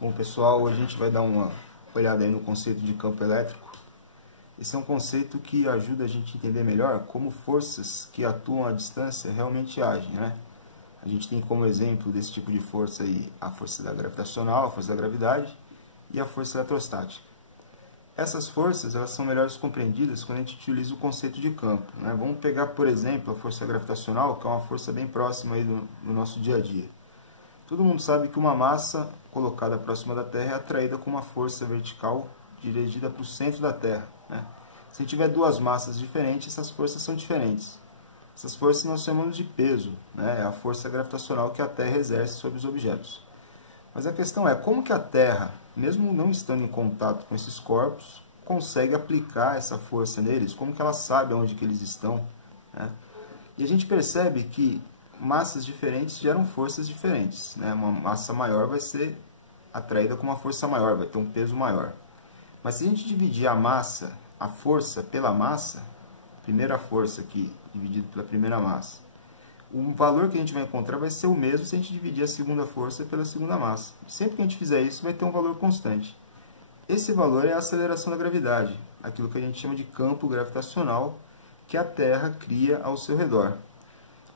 Bom, pessoal, hoje a gente vai dar uma olhada aí no conceito de campo elétrico. Esse é um conceito que ajuda a gente a entender melhor como forças que atuam à distância realmente agem, né? A gente tem como exemplo desse tipo de força aí a força gravitacional, a força da gravidade e a força eletrostática. Essas forças elas são melhores compreendidas quando a gente utiliza o conceito de campo, né? Vamos pegar, por exemplo, a força gravitacional, que é uma força bem próxima aí do nosso dia a dia. Todo mundo sabe que uma massa colocada próxima da Terra é atraída com uma força vertical dirigida para o centro da Terra, né? Se tiver duas massas diferentes, essas forças são diferentes. Essas forças nós chamamos de peso, né? É a força gravitacional que a Terra exerce sobre os objetos. Mas a questão é como que a Terra, mesmo não estando em contato com esses corpos, consegue aplicar essa força neles? Como que ela sabe onde que eles estão, né? E a gente percebe que massas diferentes geram forças diferentes, né? Uma massa maior vai ser atraída com uma força maior, vai ter um peso maior. Mas se a gente dividir a massa, a força pela massa, primeira força aqui, dividido pela primeira massa, o valor que a gente vai encontrar vai ser o mesmo se a gente dividir a segunda força pela segunda massa. Sempre que a gente fizer isso, vai ter um valor constante. Esse valor é a aceleração da gravidade, aquilo que a gente chama de campo gravitacional que a Terra cria ao seu redor.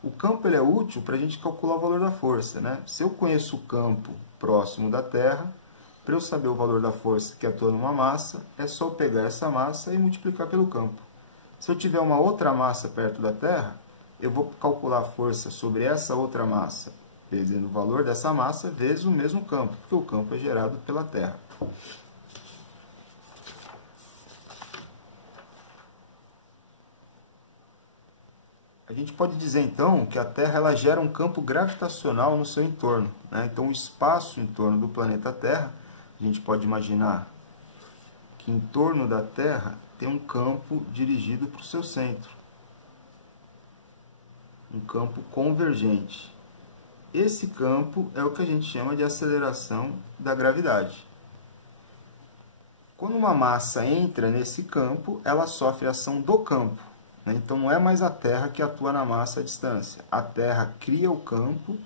O campo ele é útil para a gente calcular o valor da força, né? Se eu conheço o campo próximo da Terra, para eu saber o valor da força que atua numa massa, é só eu pegar essa massa e multiplicar pelo campo. Se eu tiver uma outra massa perto da Terra, eu vou calcular a força sobre essa outra massa, vezes o valor dessa massa, vezes o mesmo campo, porque o campo é gerado pela Terra. A gente pode dizer, então, que a Terra ela gera um campo gravitacional no seu entorno, né? Então, o espaço em torno do planeta Terra, a gente pode imaginar que em torno da Terra tem um campo dirigido para o seu centro. Um campo convergente. Esse campo é o que a gente chama de aceleração da gravidade. Quando uma massa entra nesse campo, ela sofre a ação do campo. Então não é mais a Terra que atua na massa à distância. A Terra cria o campo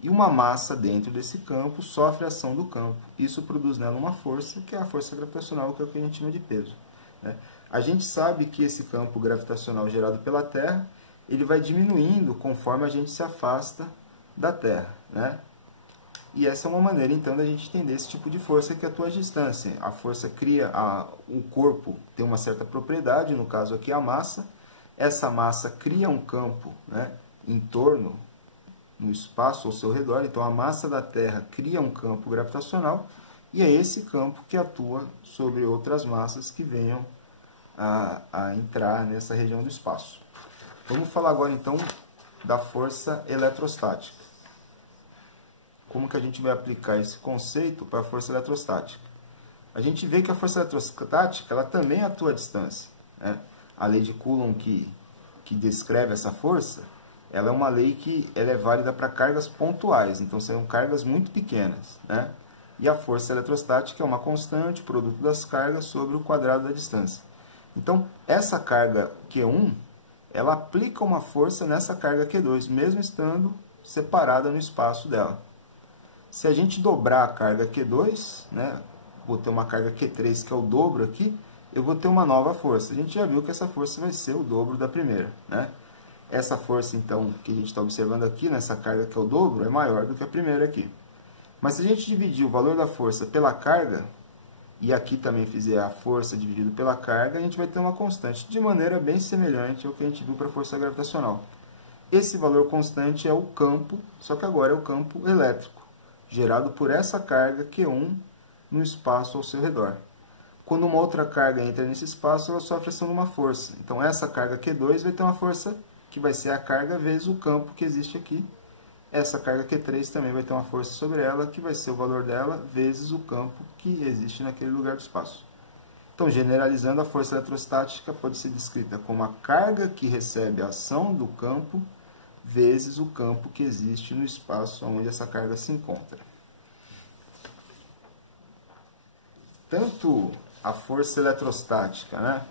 e uma massa dentro desse campo sofre a ação do campo. Isso produz nela uma força, que é a força gravitacional, que é o que a gente chama de peso. A gente sabe que esse campo gravitacional gerado pela Terra, ele vai diminuindo conforme a gente se afasta da Terra, né? E essa é uma maneira, então, da gente entender esse tipo de força que atua à distância. A força cria, o corpo tem uma certa propriedade, no caso aqui a massa. Essa massa cria um campo, né, em torno, no espaço ao seu redor. Então, a massa da Terra cria um campo gravitacional e é esse campo que atua sobre outras massas que venham a entrar nessa região do espaço. Vamos falar agora, então, da força eletrostática. Como que a gente vai aplicar esse conceito para a força eletrostática? A gente vê que a força eletrostática ela também atua à distância, né? A lei de Coulomb que descreve essa força, ela é uma lei que ela é válida para cargas pontuais, então são cargas muito pequenas, né? E a força eletrostática é uma constante, produto das cargas sobre o quadrado da distância. Então, essa carga Q1, ela aplica uma força nessa carga Q2, mesmo estando separada no espaço dela. Se a gente dobrar a carga Q2, né, vou ter uma carga Q3 que é o dobro aqui, eu vou ter uma nova força. A gente já viu que essa força vai ser o dobro da primeira, né? Essa força, então, que a gente está observando aqui, nessa carga que é o dobro, é maior do que a primeira aqui. Mas se a gente dividir o valor da força pela carga, e aqui também fizer a força dividido pela carga, a gente vai ter uma constante, de maneira bem semelhante ao que a gente viu para a força gravitacional. Esse valor constante é o campo, só que agora é o campo elétrico, gerado por essa carga Q1 no espaço ao seu redor. Quando uma outra carga entra nesse espaço, ela sofre ação de uma força. Então, essa carga Q2 vai ter uma força que vai ser a carga vezes o campo que existe aqui. Essa carga Q3 também vai ter uma força sobre ela, que vai ser o valor dela vezes o campo que existe naquele lugar do espaço. Então, generalizando, a força eletrostática pode ser descrita como a carga que recebe a ação do campo vezes o campo que existe no espaço onde essa carga se encontra. Tanto a força eletrostática, né,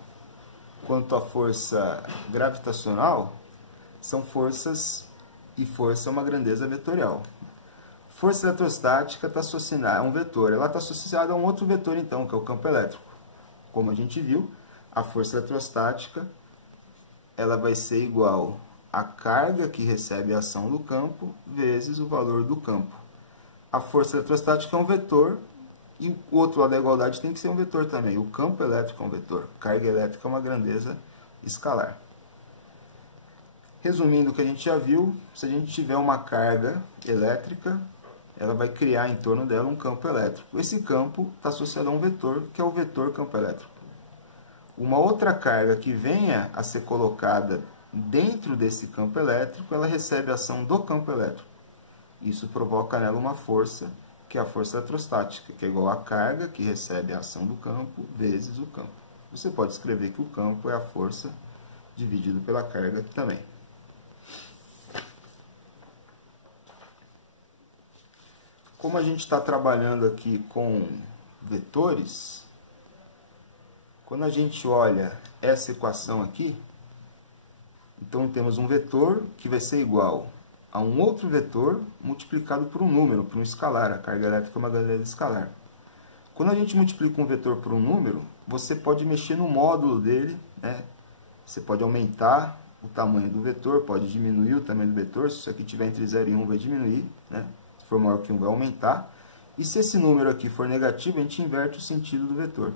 quanto a força gravitacional são forças, e força é uma grandeza vetorial. Força eletrostática está associada a um vetor. Ela está associada a um outro vetor, então, que é o campo elétrico. Como a gente viu, a força eletrostática ela vai ser igual à carga que recebe a ação do campo vezes o valor do campo. A força eletrostática é um vetor e o outro lado da igualdade tem que ser um vetor também. O campo elétrico é um vetor. Carga elétrica é uma grandeza escalar. Resumindo o que a gente já viu, se a gente tiver uma carga elétrica, ela vai criar em torno dela um campo elétrico. Esse campo está associado a um vetor, que é o vetor campo elétrico. Uma outra carga que venha a ser colocada dentro desse campo elétrico, ela recebe a ação do campo elétrico. Isso provoca nela uma força, que é a força eletrostática, que é igual à carga que recebe a ação do campo vezes o campo. Você pode escrever que o campo é a força dividido pela carga também. Como a gente está trabalhando aqui com vetores, quando a gente olha essa equação aqui, então temos um vetor que vai ser igual a um outro vetor multiplicado por um número, por um escalar. A carga elétrica é uma grandeza escalar. Quando a gente multiplica um vetor por um número, você pode mexer no módulo dele, né? Você pode aumentar o tamanho do vetor, pode diminuir o tamanho do vetor. Se isso aqui tiver entre 0 e 1, vai diminuir, né? Se for maior que 1, vai aumentar. E se esse número aqui for negativo, a gente inverte o sentido do vetor.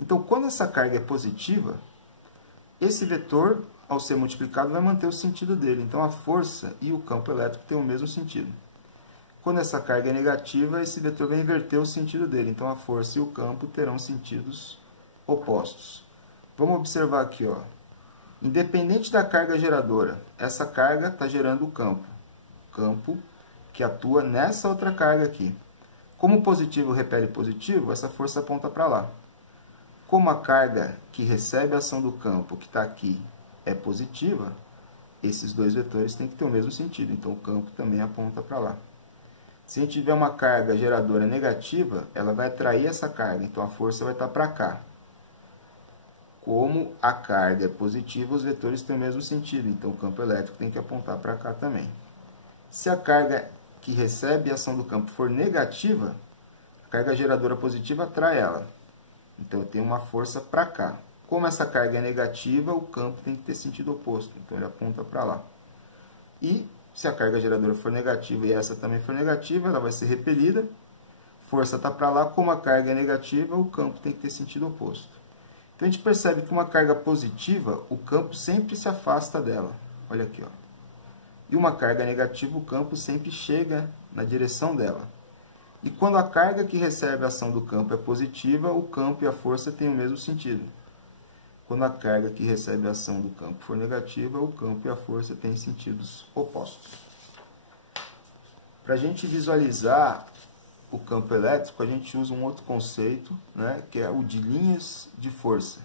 Então, quando essa carga é positiva, esse vetor, ao ser multiplicado, vai manter o sentido dele. Então, a força e o campo elétrico têm o mesmo sentido. Quando essa carga é negativa, esse vetor vai inverter o sentido dele. Então, a força e o campo terão sentidos opostos. Vamos observar aqui, ó. Independente da carga geradora, essa carga está gerando o campo. Campo que atua nessa outra carga aqui. Como positivo repele positivo, essa força aponta para lá. Como a carga que recebe a ação do campo, que está aqui, é positiva, esses dois vetores têm que ter o mesmo sentido. Então, o campo também aponta para lá. Se a gente tiver uma carga geradora negativa, ela vai atrair essa carga. Então, a força vai estar para cá. Como a carga é positiva, os vetores têm o mesmo sentido. Então, o campo elétrico tem que apontar para cá também. Se a carga que recebe a ação do campo for negativa, a carga geradora positiva atrai ela. Então, eu tenho uma força para cá. Como essa carga é negativa, o campo tem que ter sentido oposto. Então, ele aponta para lá. E, se a carga geradora for negativa e essa também for negativa, ela vai ser repelida. Força está para lá. Como a carga é negativa, o campo tem que ter sentido oposto. Então, a gente percebe que uma carga positiva, o campo sempre se afasta dela. Olha aqui, ó. E uma carga negativa, o campo sempre chega na direção dela. E quando a carga que recebe a ação do campo é positiva, o campo e a força têm o mesmo sentido. Quando a carga que recebe a ação do campo for negativa, o campo e a força têm sentidos opostos. Para a gente visualizar o campo elétrico, a gente usa um outro conceito, né, que é o de linhas de força.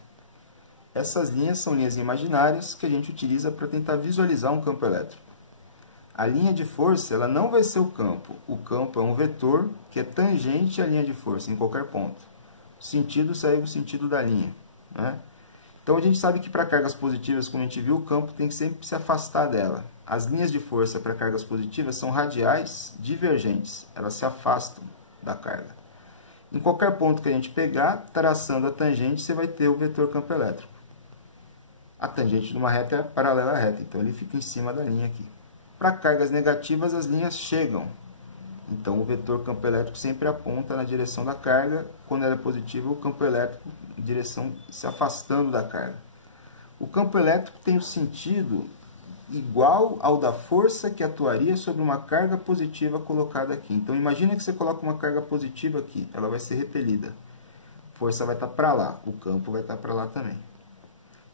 Essas linhas são linhas imaginárias que a gente utiliza para tentar visualizar um campo elétrico. A linha de força ela não vai ser o campo. O campo é um vetor que é tangente à linha de força, em qualquer ponto. O sentido segue o sentido da linha, né? Então, a gente sabe que para cargas positivas, como a gente viu, o campo tem que sempre se afastar dela. As linhas de força para cargas positivas são radiais divergentes. Elas se afastam da carga. Em qualquer ponto que a gente pegar, traçando a tangente, você vai ter o vetor campo elétrico. A tangente de uma reta é paralela à reta, então ele fica em cima da linha aqui. Para cargas negativas, as linhas chegam. Então, o vetor campo elétrico sempre aponta na direção da carga. Quando ela é positiva, o campo elétrico em direção se afastando da carga. O campo elétrico tem o sentido igual ao da força que atuaria sobre uma carga positiva colocada aqui. Então, imagina que você coloca uma carga positiva aqui. Ela vai ser repelida. A força vai estar para lá. O campo vai estar para lá também.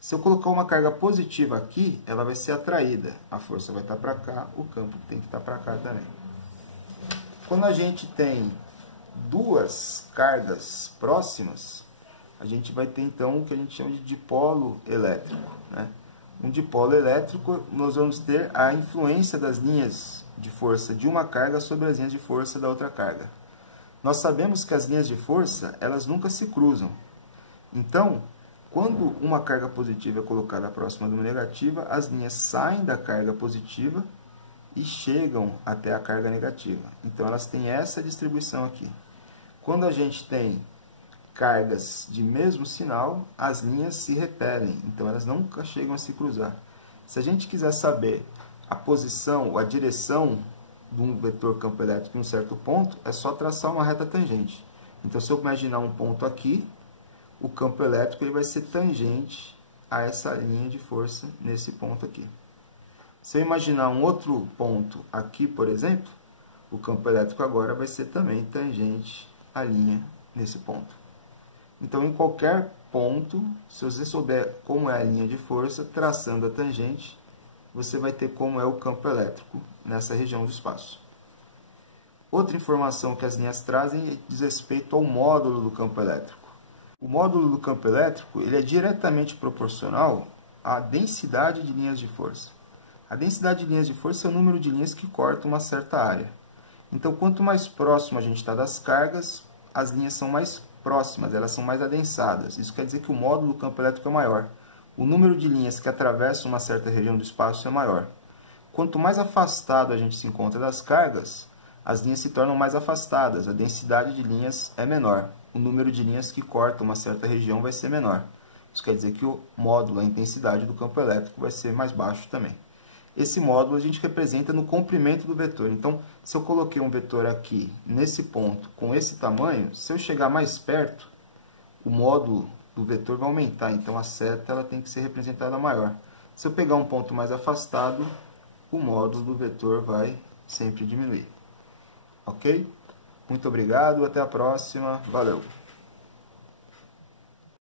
Se eu colocar uma carga positiva aqui, ela vai ser atraída. A força vai estar para cá, o campo tem que estar para cá também. Quando a gente tem duas cargas próximas, a gente vai ter então o que a gente chama de dipolo elétrico, né? Um dipolo elétrico, nós vamos ter a influência das linhas de força de uma carga sobre as linhas de força da outra carga. Nós sabemos que as linhas de força, elas nunca se cruzam. Então, quando uma carga positiva é colocada próxima de uma negativa, as linhas saem da carga positiva e chegam até a carga negativa. Então, elas têm essa distribuição aqui. Quando a gente tem cargas de mesmo sinal, as linhas se repelem, então elas nunca chegam a se cruzar. Se a gente quiser saber a posição ou a direção de um vetor campo elétrico em um certo ponto, é só traçar uma reta tangente. Então, se eu imaginar um ponto aqui, o campo elétrico ele vai ser tangente a essa linha de força nesse ponto aqui. Se eu imaginar um outro ponto aqui, por exemplo, o campo elétrico agora vai ser também tangente à linha nesse ponto. Então, em qualquer ponto, se você souber como é a linha de força, traçando a tangente, você vai ter como é o campo elétrico nessa região do espaço. Outra informação que as linhas trazem diz respeito ao módulo do campo elétrico. O módulo do campo elétrico ele é diretamente proporcional à densidade de linhas de força. A densidade de linhas de força é o número de linhas que cortam uma certa área. Então, quanto mais próximo a gente está das cargas, as linhas são mais próximas, elas são mais adensadas. Isso quer dizer que o módulo do campo elétrico é maior. O número de linhas que atravessam uma certa região do espaço é maior. Quanto mais afastado a gente se encontra das cargas, as linhas se tornam mais afastadas, a densidade de linhas é menor. O número de linhas que cortam uma certa região vai ser menor. Isso quer dizer que o módulo, a intensidade do campo elétrico vai ser mais baixo também. Esse módulo a gente representa no comprimento do vetor. Então, se eu coloquei um vetor aqui, nesse ponto, com esse tamanho, se eu chegar mais perto, o módulo do vetor vai aumentar. Então, a seta ela tem que ser representada maior. Se eu pegar um ponto mais afastado, o módulo do vetor vai sempre diminuir. Ok? Muito obrigado, até a próxima. Valeu!